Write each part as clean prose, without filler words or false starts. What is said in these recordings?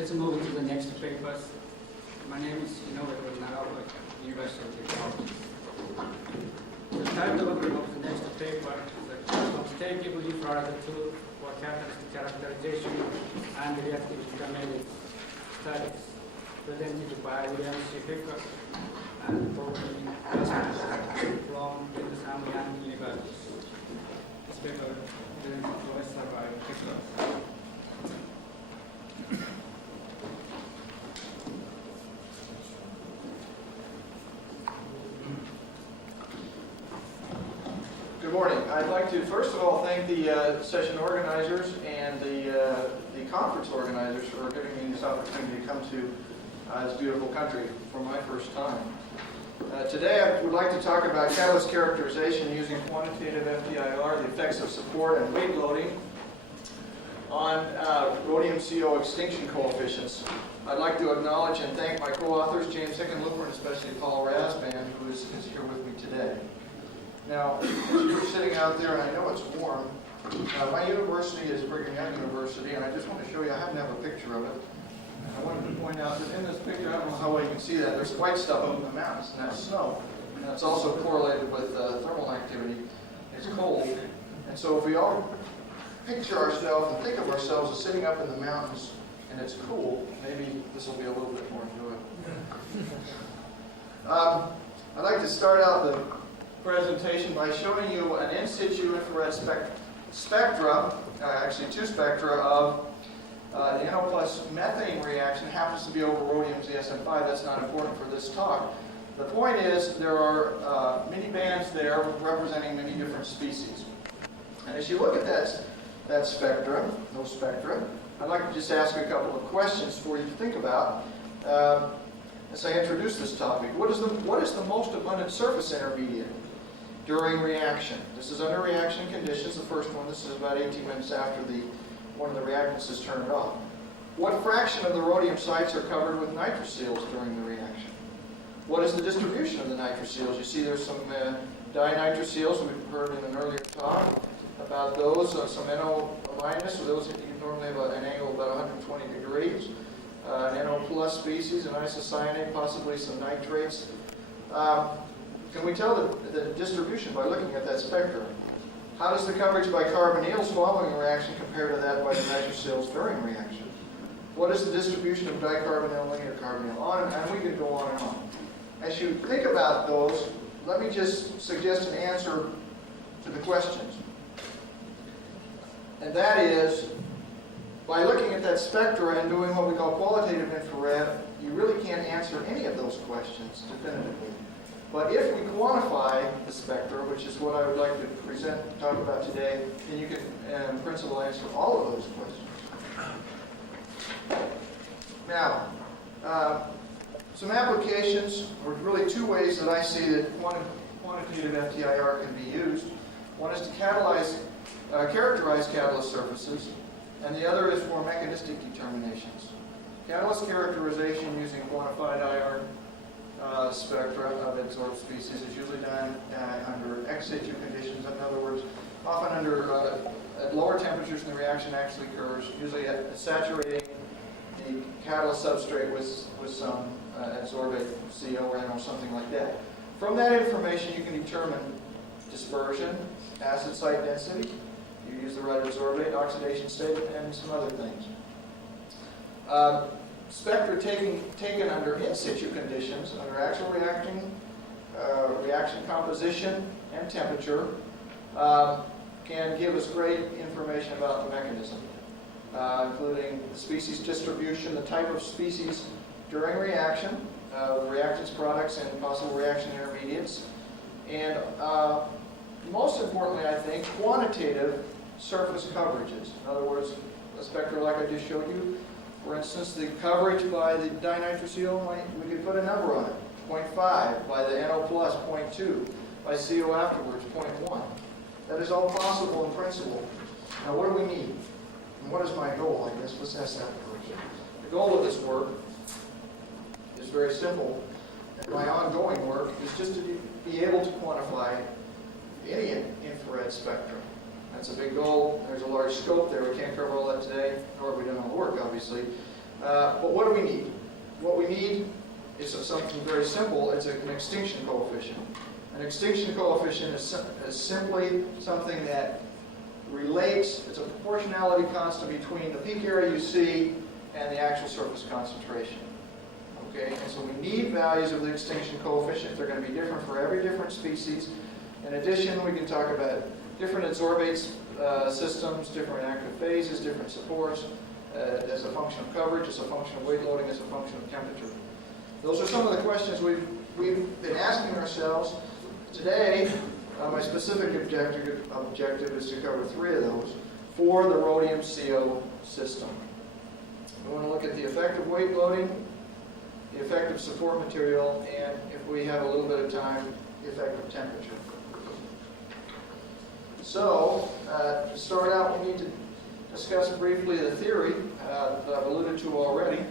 let's move to the next papers. My name is Narawa, University of Technology. The title of the next paper is Quantitative FTIR Rh-CO for catalytic characterization and reactivity kinetic studies, presented by William C. Picker and Courtney from Sam Young University. This paper presented Professor by Picker. Good morning. I'd like to first of all thank the session organizers and the conference organizers for giving me this opportunity to come to this beautiful country for my first time. Today I would like to talk about catalyst characterization using quantitative FTIR, the effects of support and weight loading on Rh-CO extinction coefficients. I'd like to acknowledge and thank my co-authors, James Hickenlooper and especially Paul Rasband, who is here with me today. Now, as you're sitting out there, and I know it's warm, my university is Brigham Young University, and I just want to show you, I happen to have a picture of it. And I wanted to point out that in this picture, I don't know how well you can see that, there's white stuff up in the mountains, and that's snow. And that's also correlated with thermal activity. It's cold. And so if we all picture ourselves and think of ourselves as sitting up in the mountains, and it's cool, maybe this will be a little bit more enjoyable. I'd like to start out the presentation by showing you an in situ infrared spectra, actually two spectra of the NO plus methane reaction. It happens to be over rhodium ZSM5. That's not important for this talk. The point is there are many bands there representing many different species. And as you look at that spectra, those spectra, I'd like to just ask a couple of questions for you to think about as I introduce this topic. What is the most abundant surface intermediate during reaction? This is under reaction conditions, the first one. This is about 18 minutes after one of the reactants is turned off. What fraction of the rhodium sites are covered with nitroseals during the reaction? What is the distribution of the nitroseals? You see there's some dinitroseals we've heard in an earlier talk about those, some NO minus, so those normally have an angle of about 120 degrees. An NO plus species, an isocyanate, possibly some nitrates. Can we tell the distribution by looking at that spectrum? How does the coverage by carbonyls following a reaction compare to that by the nitroseals during reaction? What is the distribution of dicarbonyl, linear carbonyl? On and we could go on and on. As you think about those, let me just suggest an answer to the questions. And that is, by looking at that spectra and doing what we call qualitative infrared, you really can't answer any of those questions definitively. But if we quantify the spectra, which is what I would like to talk about today, then you can, in principle, answer all of those questions. Now, some applications, or really two ways that I see that quantitative FTIR can be used. One is to characterize catalyst surfaces, and the other is for mechanistic determinations. Catalyst characterization using quantified IR spectra of adsorbed species is usually done under ex situ conditions. In other words, often at lower temperatures than the reaction actually occurs, usually saturating the catalyst substrate with some adsorbate CO or something like that. From that information, you can determine dispersion, acid site density. You use the right absorbate, oxidation state, and some other things. Spectra taken under in situ conditions, under actual reaction composition and temperature, can give us great information about the mechanism, including the species distribution, the type of species during reaction, reactants, products, and possible reaction intermediates, and most importantly, I think, quantitative surface coverages. In other words, a spectra like I just showed you. For instance, the coverage by the dinitroseal, we could put a number on it, 0.5, by the NO plus, 0.2, by CO afterwards, 0.1. That is all possible in principle. Now, what do we need? And what is my goal, I guess? Let's ask that first. The goal of this work is very simple. And my ongoing work is just to be able to quantify any infrared spectrum. That's a big goal. There's a large scope there. We can't cover all that today, nor have we done all the work, obviously. But what do we need? What we need is something very simple. It's an extinction coefficient. An extinction coefficient is simply something that relates, it's a proportionality constant between the peak area you see and the actual surface concentration. Okay, and so we need values of the extinction coefficient. They're going to be different for every different species. In addition, we can talk about different adsorbate systems, different active phases, different supports, as a function of coverage, as a function of weight loading, as a function of temperature. Those are some of the questions we've been asking ourselves. Today, my specific objective is to cover 3 of those for the Rh-CO system. We want to look at the effect of weight loading, the effect of support material, and if we have a little bit of time, the effect of temperature. So, to start out, we need to discuss briefly the theory that I've alluded to already.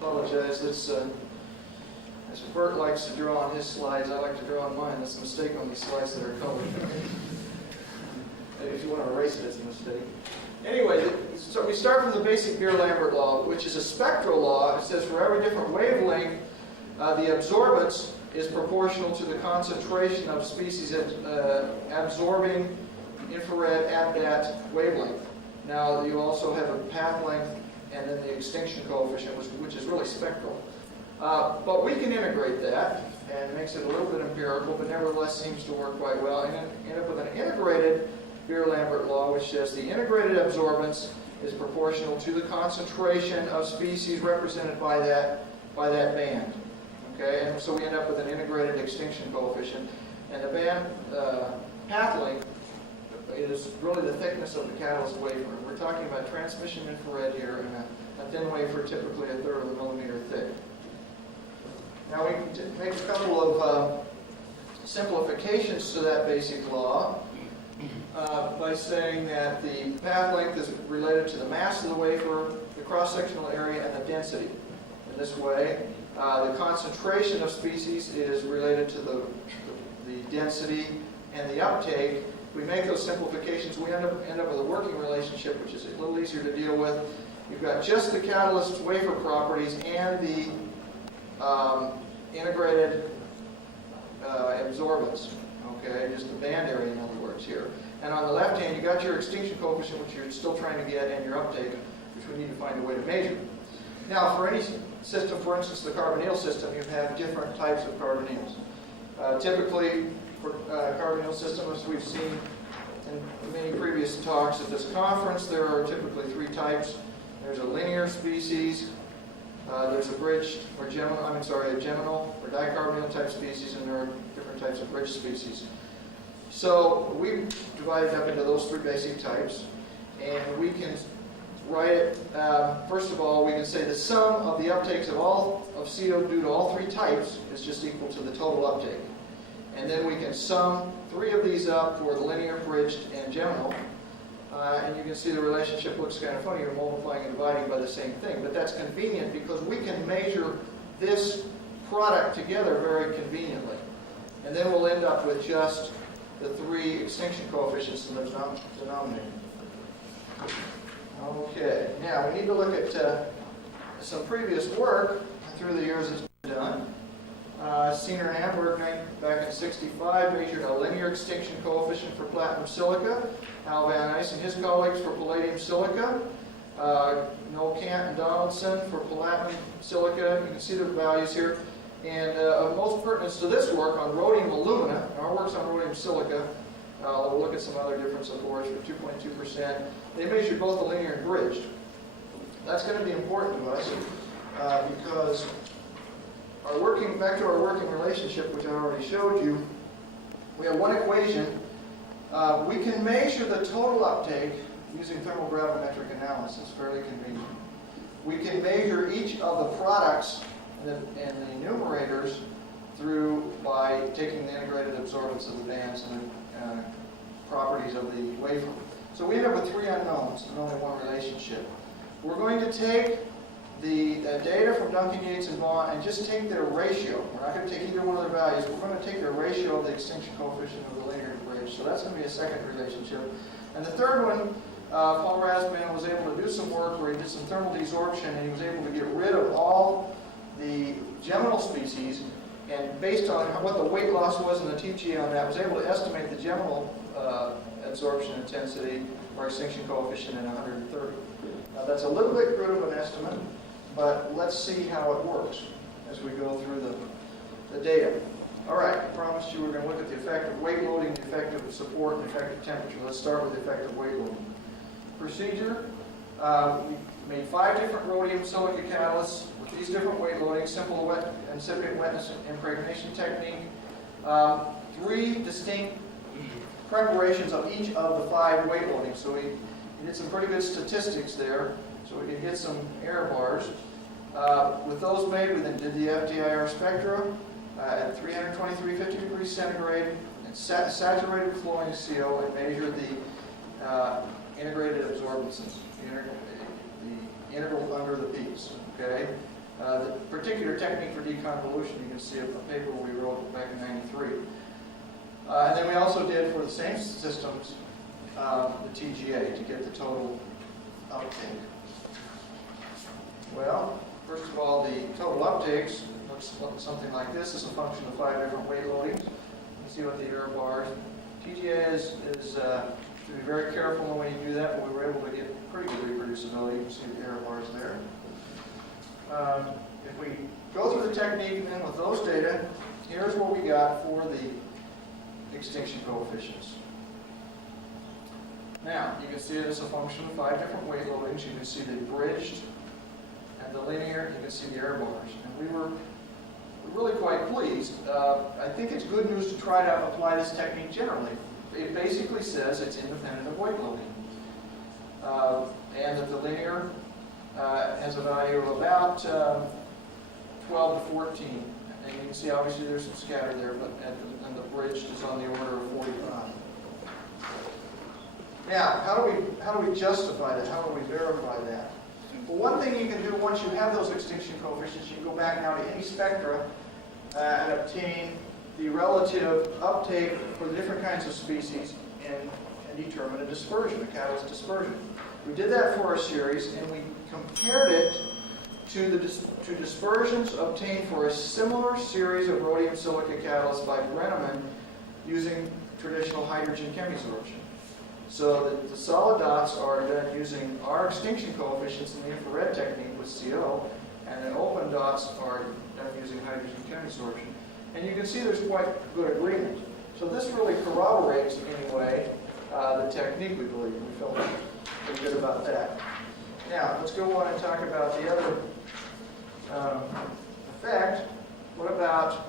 Apologize, as Bert likes to draw on his slides, I like to draw on mine. That's a mistake on these slides that are colored. Maybe if you want to erase it, it's a mistake. Anyway, so we start from the basic Beer-Lambert law, which is a spectral law. It says for every different wavelength, the absorbance is proportional to the concentration of species absorbing infrared at that wavelength. Now, you also have a path length and then the extinction coefficient, which is really spectral. But we can integrate that, and it makes it a little bit empirical, but nevertheless seems to work quite well, and end up with an integrated Beer-Lambert law, which says the integrated absorbance is proportional to the concentration of species represented by that band. Okay, and so we end up with an integrated extinction coefficient, and the band path length is really the thickness of the catalyst wafer. We're talking about transmission infrared here, and a thin wafer, typically 1/3 of a millimeter thick. Now we can make a couple of simplifications to that basic law by saying that the path length is related to the mass of the wafer, the cross-sectional area, and the density. In this way, the concentration of species is related to the density and the uptake. We make those simplifications, we end up with a working relationship, which is a little easier to deal with. You've got just the catalyst wafer properties and the integrated absorbance, okay, just the band area in other words here. And on the left hand, you got your extinction coefficient, which you're still trying to get, and your uptake, which we need to find a way to measure. Now, for any system, for instance, the carbonyl system, you have different types of carbonyls. Typically, for carbonyl systems, we've seen in many previous talks at this conference, there are typically 3 types. There's a linear species, there's a bridged or a geminal or dicarbonyl type species, and there are different types of bridged species. So we divided up into those 3 basic types, and we can write it, first of all, we can say the sum of the uptakes of CO due to all 3 types is just equal to the total uptake. And then we can sum 3 of these up for the linear, bridged, and geminal. And you can see the relationship looks kind of funny. You're multiplying and dividing by the same thing. But that's convenient because we can measure this product together very conveniently. And then we'll end up with just the 3 extinction coefficients in the denominator. Okay, now we need to look at some previous work through the years that's been done. Senior and Hamburg back in '65 measured a linear extinction coefficient for platinum silica. Al Van Ice and his colleagues for palladium silica. Noel Kant and Donaldson for platinum silica. You can see the values here. And of most pertinence to this work on rhodium alumina, our work's on rhodium silica, we'll look at some other different supports for 2.2%. They measured both the linear and bridged. That's going to be important to us because back to our working relationship, which I already showed you, we have one equation. We can measure the total uptake using thermogravimetric analysis, fairly convenient. We can measure each of the products and the numerators by taking the integrated absorbance of the bands and the properties of the wafer. So we end up with 3 unknowns and only one relationship. We're going to take the data from Duncan, Yates, and Vaughn and just take their ratio. We're not going to take either one of their values. We're going to take their ratio of the extinction coefficient of the linear bridge. So that's going to be a second relationship. And the third one Paul Rasmussen was able to do some work where he did some thermal desorption, and he was able to get rid of all the geminal species, and based on what the weight loss was in the TGA on that, was able to estimate the geminal absorption intensity or extinction coefficient in 130. Now that's a little bit crude of an estimate, but let's see how it works as we go through the data. All right, I promised you we're going to look at the effect of weight loading, the effect of support, and the effect of temperature. Let's start with the effect of weight loading. Procedure, we made 5 different rhodium silica catalysts with these different weight loadings, simple wet incipient wetness impregnation technique. 3 distinct preparations of each of the 5 weight loadings. So we did some pretty good statistics there, so we could get some error bars. With those made, we then did the FTIR spectra at 32350 degrees centigrade and saturated flowing CO and measured the integrated absorbances, the interval under the peaks. Okay, the particular technique for deconvolution, you can see a paper we wrote back in '93. And then we also did, for the same systems, the TGA to get the total uptake. Well, first of all, the total uptakes looks something like this. This is a function of 5 different weight loadings. You can see what the error bars. TGA is to be very careful when you do that, but we were able to get pretty good reproducibility. You can see the error bars there. If we go through the technique then with those data, here's what we got for the extinction coefficients. Now, you can see it as a function of 5 different weight loadings. You can see the bridged and the linear. You can see the error bars. And we were really quite pleased. I think it's good news to try to apply this technique generally. It basically says it's independent of weight loading. And that the linear has a value of about 12 to 14. And you can see obviously there's some scatter there, but and the bridged is on the order of 45. Now, how do we justify that? How do we verify that? Well, one thing you can do once you have those extinction coefficients, you can go back now to any spectra and obtain the relative uptake for the different kinds of species and determine a dispersion, a catalyst dispersion. We did that for our series, and we compared it to dispersions obtained for a similar series of rhodium silica catalysts by Brenneman using traditional hydrogen chemisorption. So the solid dots are done using our extinction coefficients in the infrared technique with CO, and the open dots are done using hydrogen chemisorption. And you can see there's quite good agreement. So this really corroborates, anyway, the technique, we believe. We felt pretty good about that. Now, let's go on and talk about the other effect. What about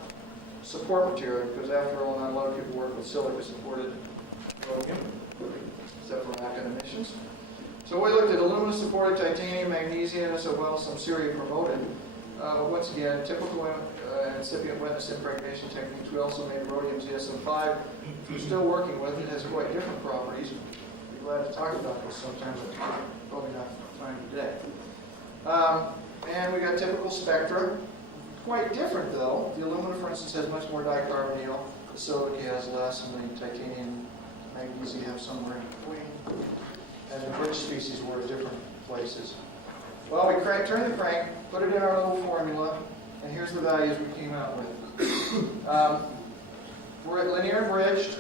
support material? Because after all, not a lot of people work with silica-supported rhodium, except for lack of emissions. So we looked at alumina-supported titanium, magnesium, as well as some Syria-promoted. Once again, typical incipient wetness impregnation techniques. We also made rhodium ZSM5, which we're still working with. It has quite different properties. I'd be glad to talk about this sometime, but probably not time today. And we got typical spectra. Quite different, though. The alumina, for instance, has much more dicarbonyl. The silica has less, and the titanium, magnesium have somewhere in between. And the bridge species were at different places. Well, we turned the crank, put it in our little formula, and here's the values we came out with. We're at linear and bridged,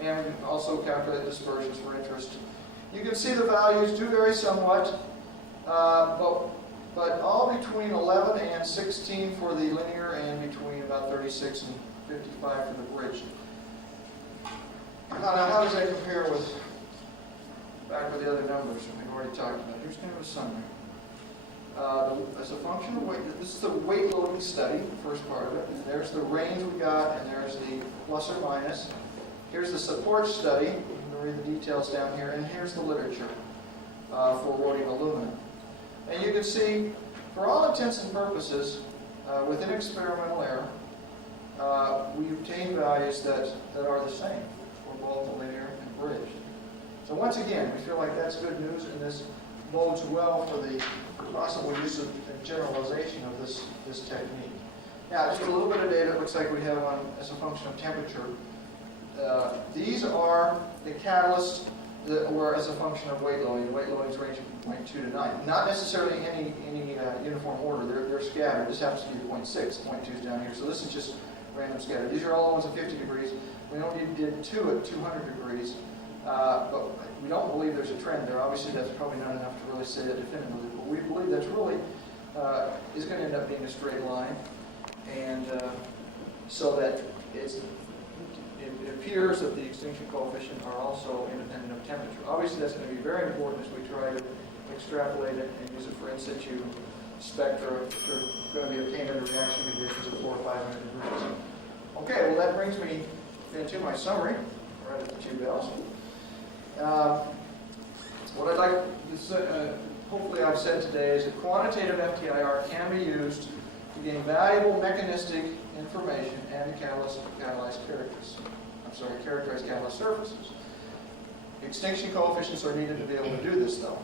and we also calculate dispersions for interest. You can see the values do vary somewhat, but all between 11 and 16 for the linear, and between about 36 and 55 for the bridged. Now, how does that compare with back with the other numbers we've already talked about? Here's kind of a summary. As a function of weight, this is the weight loading study, the first part of it. And there's the range we got, and there's the plus or minus. Here's the support study. You can read the details down here. And here's the literature for rhodium aluminum. And you can see, for all intents and purposes, within experimental error, we obtain values that are the same for both the linear and bridged. So once again, we feel like that's good news, and this bodes well for the possible use of generalization of this technique. Now, just a little bit of data it looks like we have on as a function of temperature. These are the catalysts or as a function of weight loading. The weight loadings range from 0.2 to 9. Not necessarily any uniform order. They're scattered. This happens to be 0.6. 0.2 is down here. So this is just random scattered. These are all ones at 50 degrees. We only did 2 at 200 degrees. But we don't believe there's a trend there. Obviously, that's probably not enough to really say that definitively. But we believe that's really is going to end up being a straight line. And so that it appears that the extinction coefficient are also independent of temperature. Obviously, that's going to be very important as we try to extrapolate it and use it for in situ spectra, which are going to be obtained under reaction conditions of 400 or 500 degrees. Okay, well that brings me into my summary, right at the 2 bells. What I'd like to hopefully I've said today is that quantitative FTIR can be used to gain valuable mechanistic information and to characterize catalyst surfaces. Extinction coefficients are needed to be able to do this, though.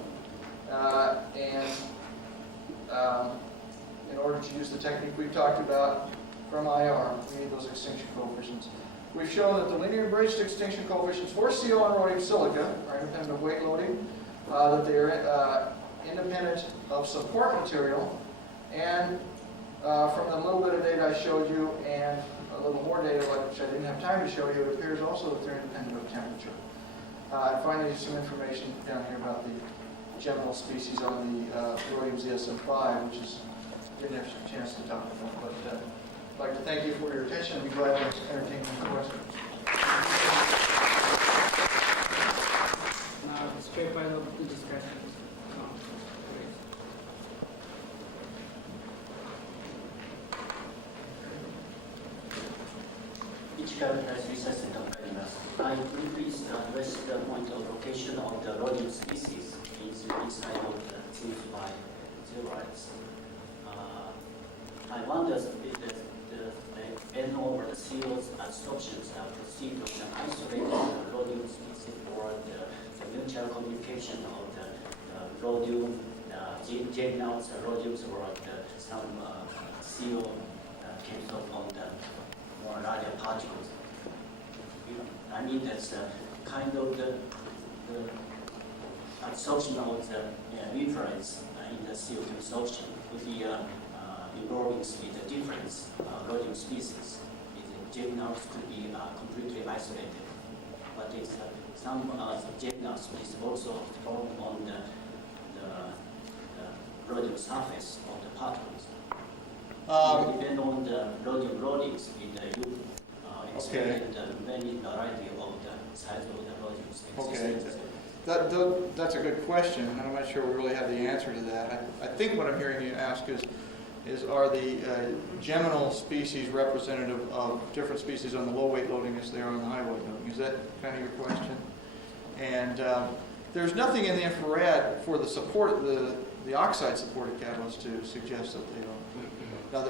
In order to use the technique we've talked about from IR, we need those extinction coefficients. We've shown that the linear bridged extinction coefficients for CO and rhodium silica are independent of weight loading, that they are independent of support material, and from the little bit of data I showed you and a little more data which I didn't have time to show you, it appears also that they're independent of temperature. And finally, some information down here about the geminal species on the rhodium ZSM5, which didn't have a chance to talk about. But I'd like to thank you for your attention and be glad to entertain any questions. Now, the straight line of the discussion. Each characterized research and competitiveness. I briefly address the point of location of the rhodium species inside of the C5 zeolites. I wonder if the N over the CO's absorptions are proceed of the isolated rhodium species or the mutual communication of the rhodium, J-notes, rhodiums, or some CO came from the more larger particles. I mean, that's kind of the absorption of the nutrients in the CO2 absorption would be involving with the different rhodium species. The J-notes could be completely isolated, but it's, some J-notes is also formed on the rhodium surface of the particles. It depends on the rhodium loadings in the U. Experience many variety of the size of the rhodium species. Okay. That's a good question, and I'm not sure we really have the answer to that. I think what I'm hearing you ask is are the geminal species representative of different species on the low weight loading as they are on the high weight loading? Is that kind of your question? And there's nothing in the infrared for the support, the oxide supported catalyst to suggest that they don't. Now,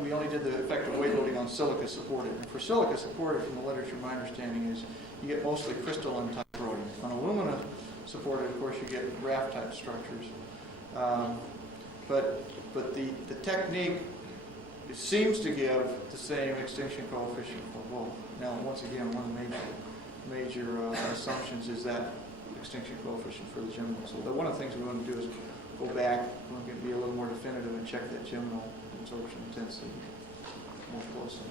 we only did the effective weight loading on silica supported. And for silica supported, from the literature, my understanding is you get mostly crystalline type rhodium. On alumina supported, of course, you get raft type structures. But the technique seems to give the same extinction coefficient for both. Now, once again, one of the major assumptions is that extinction coefficient for the geminal. So one of the things we want to do is go back, we're going to be a little more definitive and check that geminal absorption intensity more closely.